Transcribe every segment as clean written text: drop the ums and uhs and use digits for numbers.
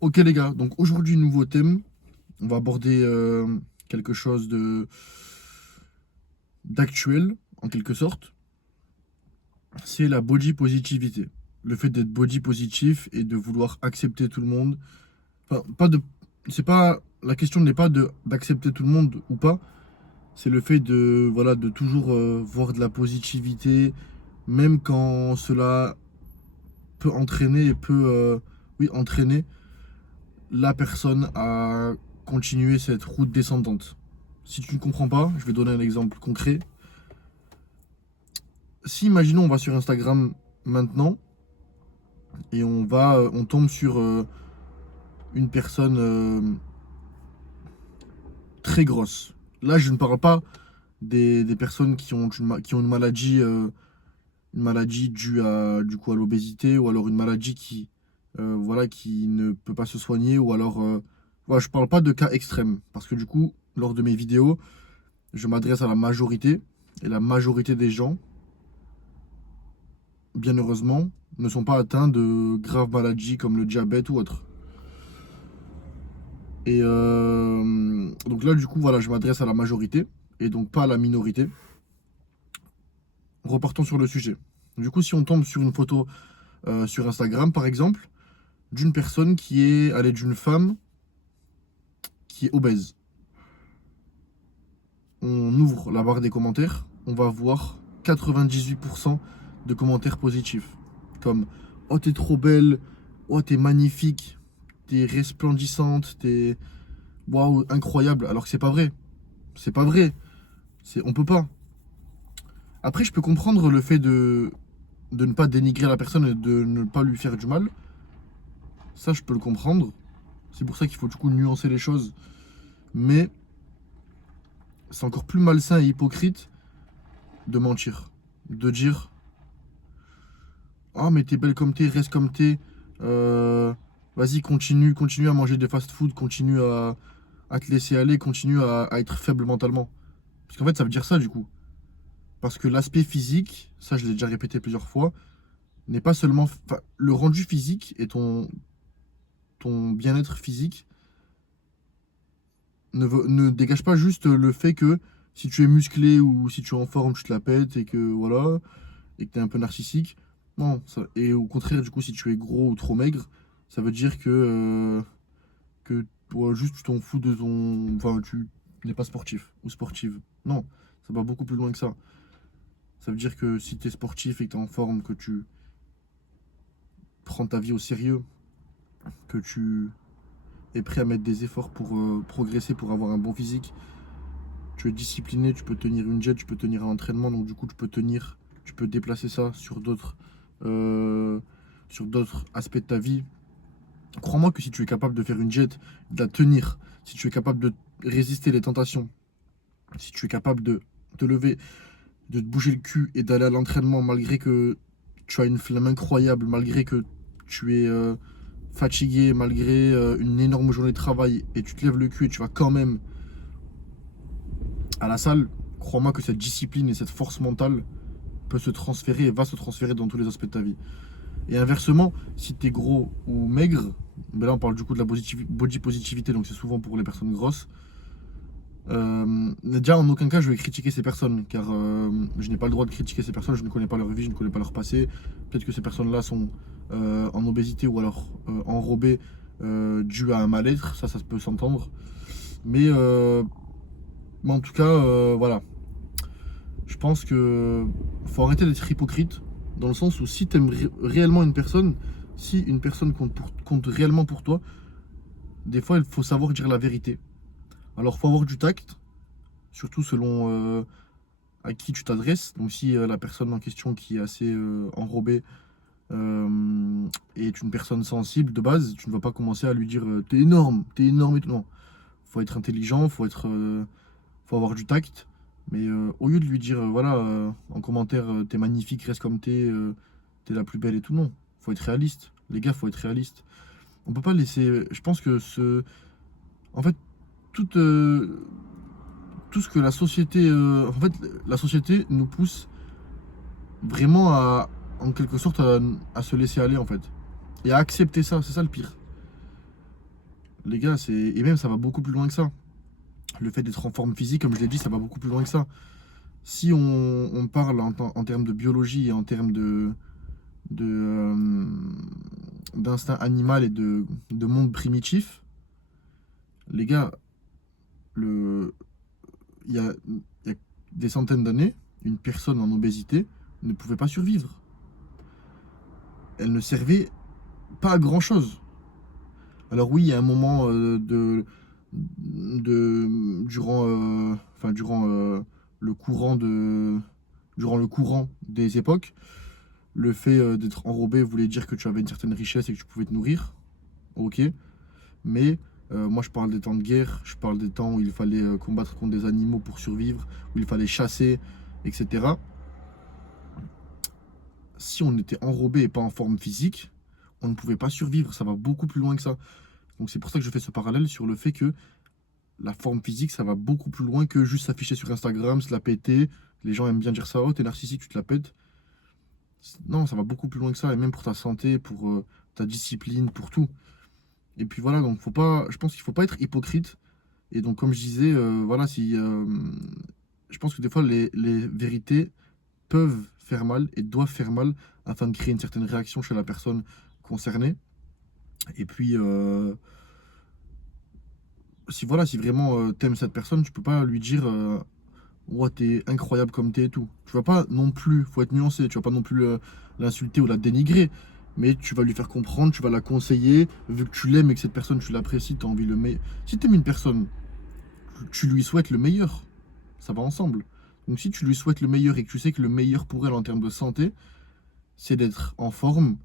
Ok les gars, donc aujourd'hui nouveau thème, on va aborder quelque chose de d'actuel en quelque sorte, c'est la body positivité. Le fait d'être body positif et de vouloir accepter tout le monde. Enfin, pas de, c'est pas la question n'est pas de d'accepter tout le monde ou pas, c'est le fait de voilà de toujours voir de la positivité, même quand cela peut entraîner et peut oui entraîner la personne à continuer cette route descendante. Si tu ne comprends pas, je vais donner un exemple concret. Si imaginons on va sur Instagram maintenant et on tombe sur une personne très grosse. Là, je ne parle pas des personnes qui ont une maladie due à du coup à l'obésité ou alors une maladie qui voilà qui ne peut pas se soigner ou alors voilà, je parle pas de cas extrêmes parce que du coup lors de mes vidéos je m'adresse à la majorité et la majorité des gens bien heureusement, ne sont pas atteints de graves maladies comme le diabète ou autre. Et donc là, du coup, voilà, je m'adresse à la majorité et donc pas à la minorité. Reportons sur le sujet. Du coup, si on tombe sur une photo sur Instagram, par exemple, d'une personne qui est, allez, d'une femme qui est obèse, on ouvre la barre des commentaires, on va voir 98% de commentaires positifs. Comme oh, t'es trop belle, oh, t'es magnifique, t'es resplendissante, t'es waouh, incroyable. Alors que c'est pas vrai. C'est pas vrai. On peut pas. Après, je peux comprendre le fait de ne pas dénigrer la personne et de ne pas lui faire du mal. Ça, je peux le comprendre. C'est pour ça qu'il faut du coup nuancer les choses. Mais c'est encore plus malsain et hypocrite de mentir. De dire ah, mais t'es belle comme t'es, reste comme t'es. Euh, Vas-y, continue à manger des fast-food, continue à te laisser aller, continue à être faible mentalement. Parce qu'en fait, ça veut dire ça du coup. Parce que l'aspect physique, ça je l'ai déjà répété plusieurs fois, n'est pas seulement. Enfin, le rendu physique et ton bien-être physique ne dégage pas juste le fait que si tu es musclé ou si tu es en forme, tu te la pètes et que voilà, et que tu es un peu narcissique. Non, et au contraire, du coup, si tu es gros ou trop maigre, ça veut dire que toi, juste tu t'en fous de ton. Enfin, tu n'es pas sportif ou sportive. Non, ça va beaucoup plus loin que ça. Ça veut dire que si tu es sportif et que tu es en forme, que tu prends ta vie au sérieux, que tu es prêt à mettre des efforts pour progresser, pour avoir un bon physique, tu es discipliné, tu peux tenir une jet, tu peux tenir un entraînement, donc du coup tu peux déplacer ça euh, sur d'autres aspects de ta vie. Crois-moi que si tu es capable de faire une jet, de la tenir, si tu es capable de résister les tentations, si tu es capable de te lever, de te bouger le cul et d'aller à l'entraînement malgré que tu as une flamme incroyable, malgré que tu es fatigué, malgré une énorme journée de travail et tu te lèves le cul et tu vas quand même à la salle, crois-moi que cette discipline et cette force mentale peut se transférer et va se transférer dans tous les aspects de ta vie. Et inversement, si tu es gros ou maigre, ben là on parle du coup de la body positivité, donc c'est souvent pour les personnes grosses. Déjà, en aucun cas, je vais critiquer ces personnes, car je n'ai pas le droit de critiquer ces personnes, je ne connais pas leur vie, je ne connais pas leur passé. Peut-être que ces personnes-là sont en obésité ou alors enrobées dû à un mal-être, ça peut s'entendre. Mais, euh, mais en tout cas, voilà. Je pense que faut arrêter d'être hypocrite, dans le sens où si tu aimes réellement une personne, si une personne compte réellement pour toi, des fois il faut savoir dire la vérité. Alors faut avoir du tact, surtout selon à qui tu t'adresses. Donc si la personne en question qui est assez enrobée est une personne sensible de base, tu ne vas pas commencer à lui dire t'es énorme et tout. Non, faut être intelligent, faut avoir du tact. Mais au lieu de lui dire voilà en commentaire t'es magnifique, reste comme t'es la plus belle et tout, non. Faut être réaliste. Les gars, faut être réaliste. On peut pas laisser. Je pense que en fait, tout, tout ce que la société. En fait, la société nous pousse vraiment en quelque sorte, à se laisser aller en fait. Et à accepter ça, c'est ça le pire. Les gars, et même ça va beaucoup plus loin que ça. Le fait d'être en forme physique, comme je l'ai dit, ça va beaucoup plus loin que ça. Si on parle en termes de biologie et en termes de, d'instinct animal et de monde primitif, les gars, le, il y a des centaines d'années, une personne en obésité ne pouvait pas survivre. Elle ne servait pas à grand chose. Alors oui, il y a un moment durant le courant durant le courant des époques, le fait d'être enrobé voulait dire que tu avais une certaine richesse et que tu pouvais te nourrir. Ok, mais moi je parle des temps de guerre, je parle des temps où il fallait combattre contre des animaux pour survivre, où il fallait chasser, etc. Si on était enrobé et pas en forme physique, on ne pouvait pas survivre. Ça va beaucoup plus loin que ça. Donc c'est pour ça que je fais ce parallèle sur le fait que la forme physique, ça va beaucoup plus loin que juste s'afficher sur Instagram, se la péter. Les gens aiment bien dire ça, oh t'es narcissique, tu te la pètes. Non, ça va beaucoup plus loin que ça, et même pour ta santé, pour ta discipline, pour tout. Et puis voilà, donc faut pas, je pense qu'il faut pas être hypocrite. Et donc comme je disais, voilà, si je pense que des fois les vérités peuvent faire mal et doivent faire mal afin de créer une certaine réaction chez la personne concernée. Et puis si voilà, si vraiment t'aimes cette personne, tu peux pas lui dire ouais, t'es incroyable comme t'es et tout. Tu vas pas non plus, faut être nuancé, tu vas pas non plus l'insulter ou la dénigrer, mais tu vas lui faire comprendre, tu vas la conseiller, vu que tu l'aimes et que cette personne, tu l'apprécies, t'as envie le meilleur. Si t'aimes une personne, tu lui souhaites le meilleur, ça va ensemble. Donc si tu lui souhaites le meilleur et que tu sais que le meilleur pour elle en termes de santé, c'est d'être en forme,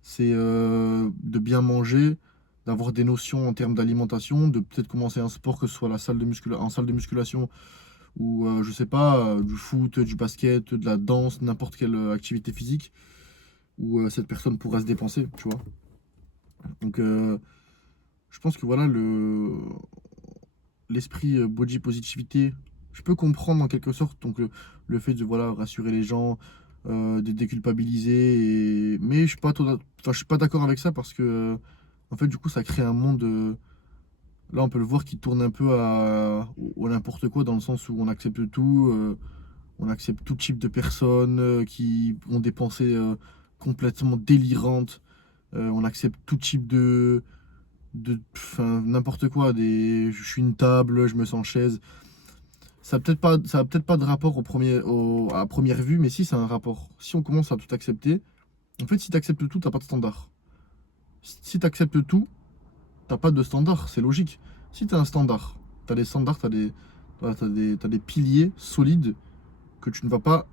c'est de bien manger, d'avoir des notions en termes d'alimentation, de peut-être commencer un sport, que ce soit en salle de musculation ou je sais pas, du foot, du basket, de la danse, n'importe quelle activité physique où cette personne pourra se dépenser, tu vois. Donc je pense que voilà l'esprit body positivité, je peux comprendre en quelque sorte donc le fait de voilà rassurer les gens, de déculpabiliser mais je suis pas d'accord avec ça parce que en fait du coup ça crée un monde là on peut le voir qui tourne un peu au n'importe quoi dans le sens où on accepte tout. On accepte tout type de personnes qui ont des pensées complètement délirantes. On accepte tout type enfin, n'importe quoi. Je suis une table, je me sens chaise. Ça a peut-être pas de rapport à première vue, mais si, ça a un rapport. Si on commence à tout accepter, en fait, si tu acceptes tout, t'as pas de standard. Si tu acceptes tout, t'as pas de standard, c'est logique. Si tu as un standard, tu as des standards, voilà, t'as des piliers solides que tu ne vas pas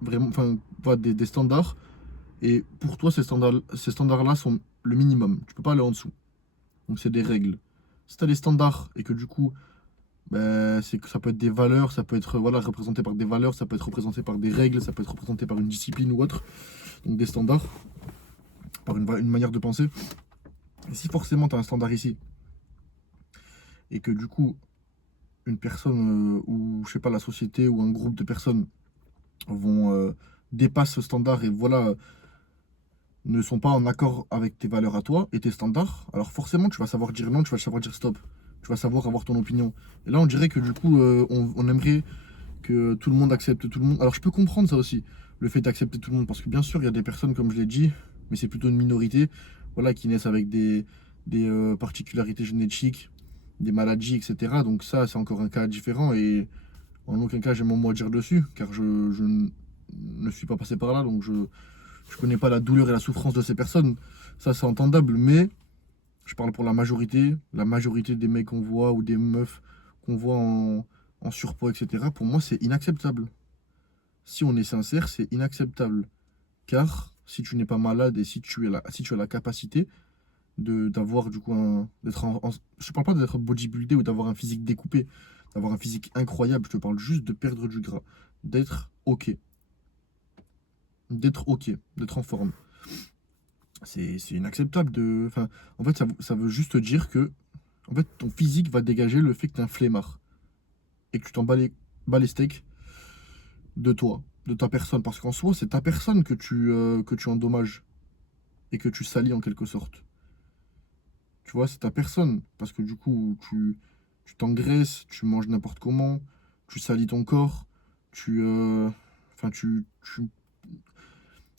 vraiment, enfin, voilà, des standards. Et pour toi, ces standards-là sont le minimum. Tu peux pas aller en dessous. Donc c'est des règles. Si tu as des standards et que du coup, ben, c'est que ça peut être des valeurs, ça peut être voilà, représenté par des valeurs, ça peut être représenté par des règles, ça peut être représenté par une discipline ou autre. Donc des standards, par une manière de penser. Et si forcément tu as un standard ici, et que du coup, une personne ou je sais pas, la société ou un groupe de personnes vont dépasse ce standard et voilà, ne sont pas en accord avec tes valeurs à toi et tes standards, alors forcément tu vas savoir dire non, tu vas savoir dire stop, tu vas savoir avoir ton opinion. Et là on dirait que du coup on aimerait que tout le monde accepte tout le monde. Alors je peux comprendre ça aussi, le fait d'accepter tout le monde, parce que bien sûr il y a des personnes comme je l'ai dit, mais c'est plutôt une minorité, voilà, qui naissent avec des particularités génétiques, des maladies, etc. Donc ça c'est encore un cas différent et en aucun cas j'ai mon mot à dire dessus, car je ne suis pas passé par là, donc je connais pas la douleur et la souffrance de ces personnes. Ça, c'est entendable, mais je parle pour la majorité. La majorité des mecs qu'on voit ou des meufs qu'on voit en surpoids, etc. Pour moi, c'est inacceptable. Si on est sincère, c'est inacceptable. Car si tu n'es pas malade et si tu as la capacité d'avoir du coup je parle pas d'être bodybuildé ou d'avoir un physique découpé, d'avoir un physique incroyable, je te parle juste de perdre du gras, d'être ok, d'être en forme. C'est inacceptable de. Enfin, en fait, ça veut juste dire que en fait, ton physique va dégager le fait que t'es un flemmard et que tu bats les steaks de toi, de ta personne. Parce qu'en soi, c'est ta personne que tu endommages et que tu salis en quelque sorte. Tu vois, c'est ta personne. Parce que du coup, tu t'engraisses, tu manges n'importe comment, tu salis ton corps, tu, enfin,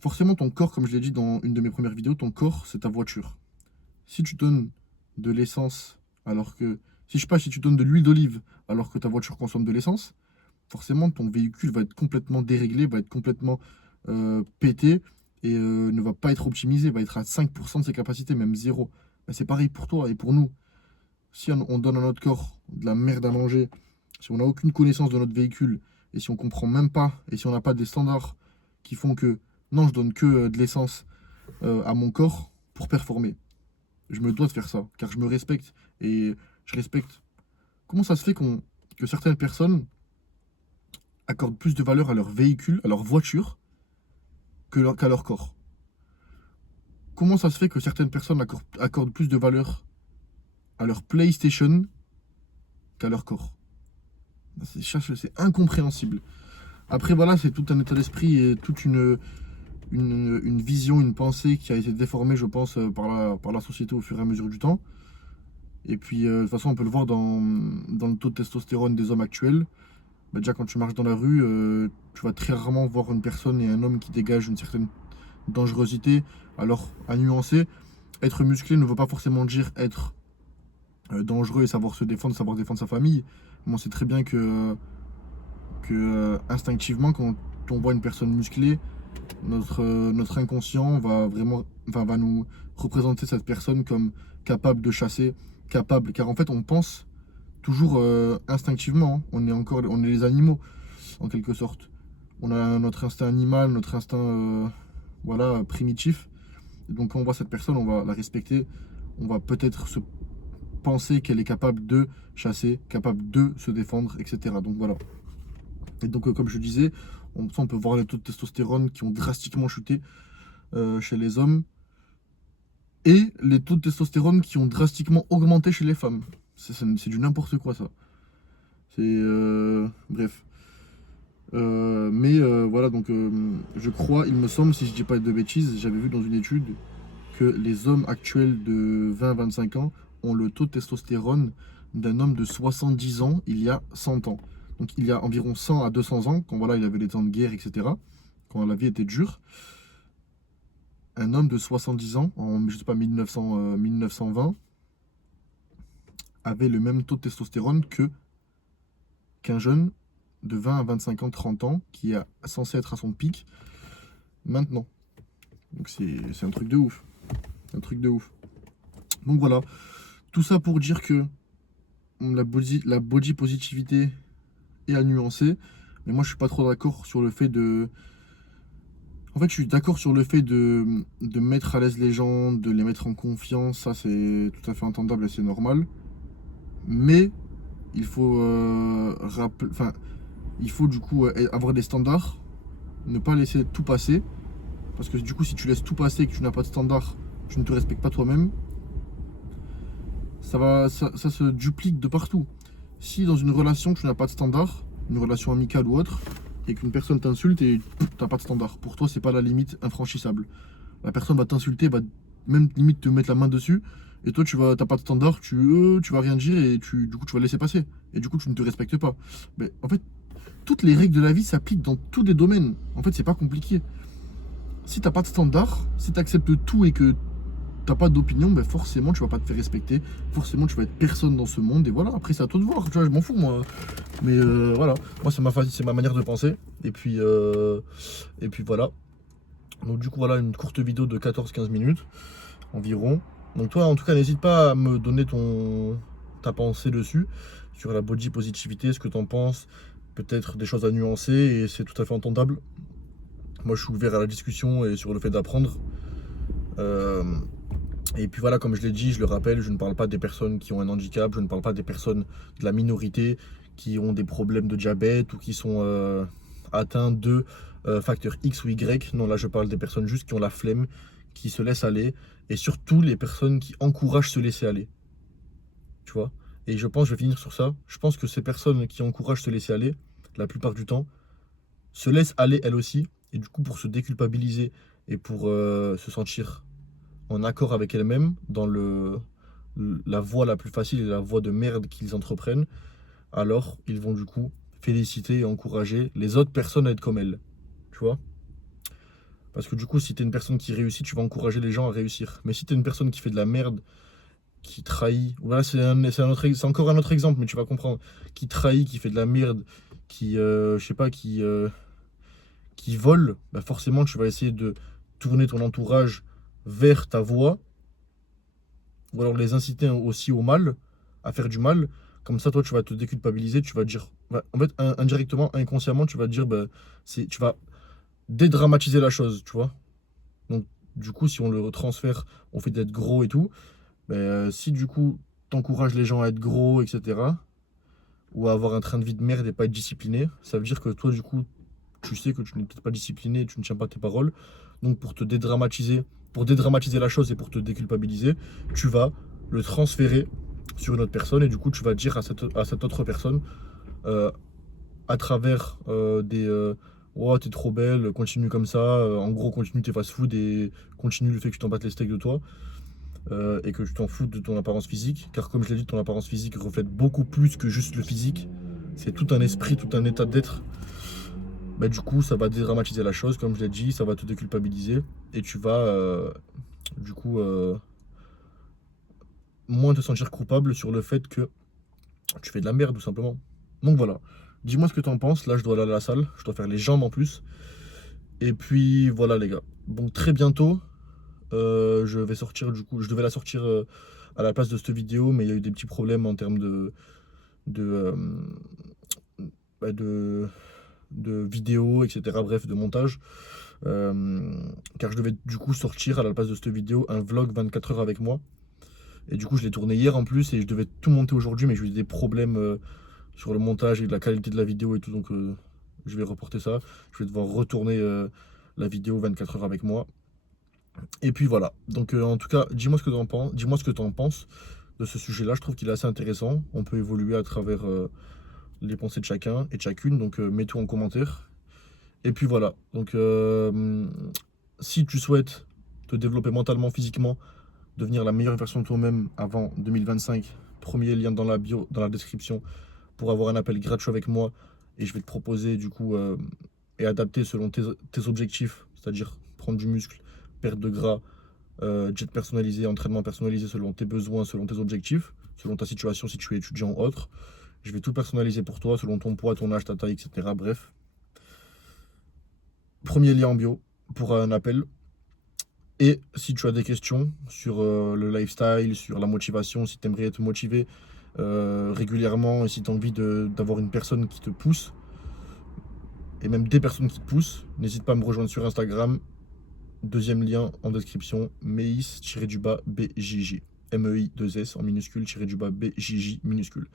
forcément, ton corps, comme je l'ai dit dans une de mes premières vidéos, ton corps, c'est ta voiture. Si tu donnes de l'essence, alors que, si je sais pas, si tu donnes de l'huile d'olive, alors que ta voiture consomme de l'essence, forcément, ton véhicule va être complètement déréglé, va être complètement pété et ne va pas être optimisé, va être à 5% de ses capacités, même zéro. Ben, c'est pareil pour toi et pour nous. Si on donne à notre corps de la merde à manger, si on n'a aucune connaissance de notre véhicule, et si on comprend même pas, et si on n'a pas des standards qui font que non, je donne que de l'essence à mon corps pour performer. Je me dois de faire ça, car je me respecte et je respecte. Comment ça se fait que certaines personnes accordent plus de valeur à leur véhicule, à leur voiture, qu'à leur corps? Comment ça se fait que certaines personnes accordent plus de valeur à leur PlayStation qu'à leur corps? C'est incompréhensible. Après, voilà, c'est tout un état d'esprit et toute une vision, une pensée qui a été déformée, je pense, par la société au fur et à mesure du temps. Et puis, de toute façon, on peut le voir dans le taux de testostérone des hommes actuels. Bah, déjà, quand tu marches dans la rue, tu vas très rarement voir une personne et un homme qui dégage une certaine dangerosité. Alors, à nuancer, être musclé ne veut pas forcément dire être dangereux et savoir défendre sa famille. Moi, on sait très bien que instinctivement, quand on voit une personne musclée, notre inconscient va vraiment, enfin, va nous représenter cette personne comme capable de chasser, capable, car en fait, on pense toujours instinctivement, hein. On est les animaux, en quelque sorte. On a notre instinct animal, notre instinct voilà, primitif. Et donc quand on voit cette personne, on va la respecter. On va peut-être se penser qu'elle est capable de chasser, capable de se défendre, etc. Donc voilà. Et donc comme je disais, on peut voir les taux de testostérone qui ont drastiquement chuté chez les hommes et les taux de testostérone qui ont drastiquement augmenté chez les femmes. C'est du n'importe quoi ça. C'est bref. Mais voilà, donc je crois, il me semble, si je dis pas de bêtises, j'avais vu dans une étude que les hommes actuels de 20-25 ans ont le taux de testostérone d'un homme de 70 ans il y a 100 ans. Donc il y a environ 100 à 200 ans, quand voilà, il avait les temps de guerre, etc., quand la vie était dure, un homme de 70 ans, en je sais pas, 1920, avait le même taux de testostérone qu'un jeune de 20 à 25 ans, 30 ans, qui est censé être à son pic maintenant. Donc c'est un truc de ouf. Un truc de ouf. Donc voilà. Tout ça pour dire que la body positivité est à nuancer. Mais moi je suis pas trop d'accord sur le fait de. En fait, je suis d'accord sur le fait de mettre à l'aise les gens, de les mettre en confiance. Ça, c'est tout à fait entendable et c'est normal. Mais il faut enfin, il faut du coup avoir des standards, ne pas laisser tout passer. Parce que du coup, si tu laisses tout passer et que tu n'as pas de standard, tu ne te respectes pas toi-même, ça se duplique de partout. Si dans une relation, tu n'as pas de standard, une relation amicale ou autre, et qu'une personne t'insulte et tu n'as pas de standard, pour toi, c'est pas la limite infranchissable. La personne va t'insulter, va même limite te mettre la main dessus, et toi, t'as pas de standard, tu vas rien dire et du coup, tu vas laisser passer. Et du coup, tu ne te respectes pas. Mais en fait, toutes les règles de la vie s'appliquent dans tous les domaines. En fait, c'est pas compliqué. Si t'as pas de standard, si tu acceptes tout et que t'as pas d'opinion, ben forcément tu vas pas te faire respecter, forcément tu vas être personne dans ce monde, et voilà, après c'est à toi de voir, tu vois, je m'en fous moi. Mais voilà, moi c'est ma manière de penser, et puis voilà. Donc du coup voilà, une courte vidéo de 14-15 minutes environ. Donc toi en tout cas n'hésite pas à me donner ta pensée dessus, sur la body positivité, ce que t'en penses, peut-être des choses à nuancer, et c'est tout à fait entendable. Moi je suis ouvert à la discussion et sur le fait d'apprendre. Euh, Et puis voilà, comme je l'ai dit, je le rappelle, je ne parle pas des personnes qui ont un handicap, je ne parle pas des personnes de la minorité qui ont des problèmes de diabète ou qui sont atteints de facteurs X ou Y. Non, là je parle des personnes juste qui ont la flemme, qui se laissent aller, et surtout les personnes qui encouragent se laisser aller. Tu vois? Et je pense, je vais finir sur ça, je pense que ces personnes qui encouragent se laisser aller, la plupart du temps, se laissent aller elles aussi, et du coup pour se déculpabiliser et pour se sentir en accord avec elles-mêmes la voie la plus facile et la voie de merde qu'ils entreprennent, alors ils vont du coup féliciter et encourager les autres personnes à être comme elles. Tu vois? Parce que du coup, si t'es une personne qui réussit, tu vas encourager les gens à réussir. Mais si t'es une personne qui fait de la merde, qui trahit, voilà, c'est encore un autre exemple, mais tu vas comprendre, qui trahit, qui fait de la merde, qui, je sais pas, qui vole, bah forcément, tu vas essayer de tourner ton entourage vers ta voie, ou alors les inciter aussi au mal, à faire du mal. Comme ça, toi, tu vas te déculpabiliser, tu vas dire, bah, en fait, indirectement, inconsciemment, tu vas dire, bah, tu vas dédramatiser la chose, tu vois. Donc, du coup, si on le transfère au fait d'être gros et tout, ben, si du coup, t'encourages les gens à être gros, etc., ou à avoir un train de vie de merde et pas être discipliné, ça veut dire que toi, du coup, tu sais que tu n'es peut-être pas discipliné et tu ne tiens pas tes paroles. Donc, pour dédramatiser la chose et pour te déculpabiliser, tu vas le transférer sur une autre personne et du coup, tu vas dire à cette autre personne, euh, à travers oh, t'es trop belle, continue comme ça, en gros, continue tes fast-food et continue le fait que tu t'en battes les steaks de toi. Et que tu t'en fous de ton apparence physique, car comme je l'ai dit, ton apparence physique reflète beaucoup plus que juste le physique. C'est tout un esprit, tout un état d'être. Bah, du coup, ça va dédramatiser la chose, comme je l'ai dit, ça va te déculpabiliser et tu vas du coup moins te sentir coupable sur le fait que tu fais de la merde, tout simplement. Donc voilà, dis-moi ce que t'en penses. Là, je dois aller à la salle, je dois faire les jambes en plus. Et puis voilà, les gars. Donc très bientôt, je vais sortir, du coup, je devais la sortir à la place de cette vidéo, mais il y a eu des petits problèmes en termes de, euh, bah, de vidéo, etc. Bref, de montage. Car je devais du coup sortir à la place de cette vidéo un vlog 24 heures avec moi. Et du coup, je l'ai tourné hier en plus et je devais tout monter aujourd'hui, mais j'ai eu des problèmes sur le montage et la qualité de la vidéo et tout, donc je vais reporter ça. Je vais devoir retourner la vidéo 24 heures avec moi. Et puis voilà. Donc en tout cas, dis-moi ce que tu en penses. Dis-moi ce que tu en penses de ce sujet-là. Je trouve qu'il est assez intéressant. On peut évoluer à travers les pensées de chacun et de chacune. Donc mets tout en commentaire. Et puis voilà. Donc si tu souhaites te développer mentalement, physiquement, devenir la meilleure version de toi-même avant 2025, premier lien dans la bio, dans la description, pour avoir un appel gratuit avec moi. Et je vais te proposer du coup et adapter selon tes objectifs, c'est-à-dire prendre du muscle, perte de gras, jet personnalisé, entraînement personnalisé selon tes besoins, selon tes objectifs, selon ta situation si tu es étudiant ou autre. Je vais tout personnaliser pour toi, selon ton poids, ton âge, ta taille, etc. Bref. Premier lien en bio pour un appel. Et si tu as des questions sur le lifestyle, sur la motivation, si tu aimerais te motiver régulièrement et si tu as envie d'avoir une personne qui te pousse, et même des personnes qui te poussent, n'hésite pas à me rejoindre sur Instagram. Deuxième lien en description, meis-bjj. MEI2S en minuscule, BJJ minuscule.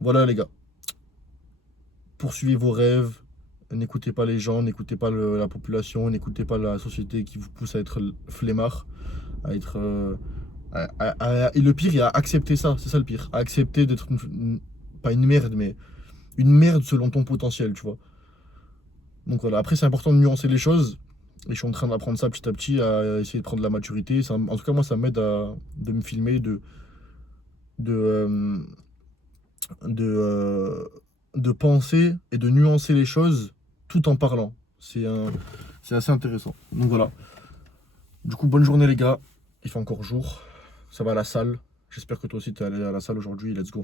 Voilà les gars. Poursuivez vos rêves. N'écoutez pas les gens, n'écoutez pas la population, n'écoutez pas la société qui vous pousse à être flemmard, à être. Et le pire, il y a accepter ça, c'est ça le pire. À accepter d'être pas une merde, mais une merde selon ton potentiel, tu vois. Donc voilà, après c'est important de nuancer les choses. Et je suis en train d'apprendre ça petit à petit, à essayer de prendre de la maturité. En tout cas, moi, ça m'aide de me filmer, de, euh, de, euh, de penser et de nuancer les choses tout en parlant. C'est assez intéressant. Donc voilà. Du coup, bonne journée les gars. Il fait encore jour. Ça va à la salle. J'espère que toi aussi tu es allé à la salle aujourd'hui. Let's go.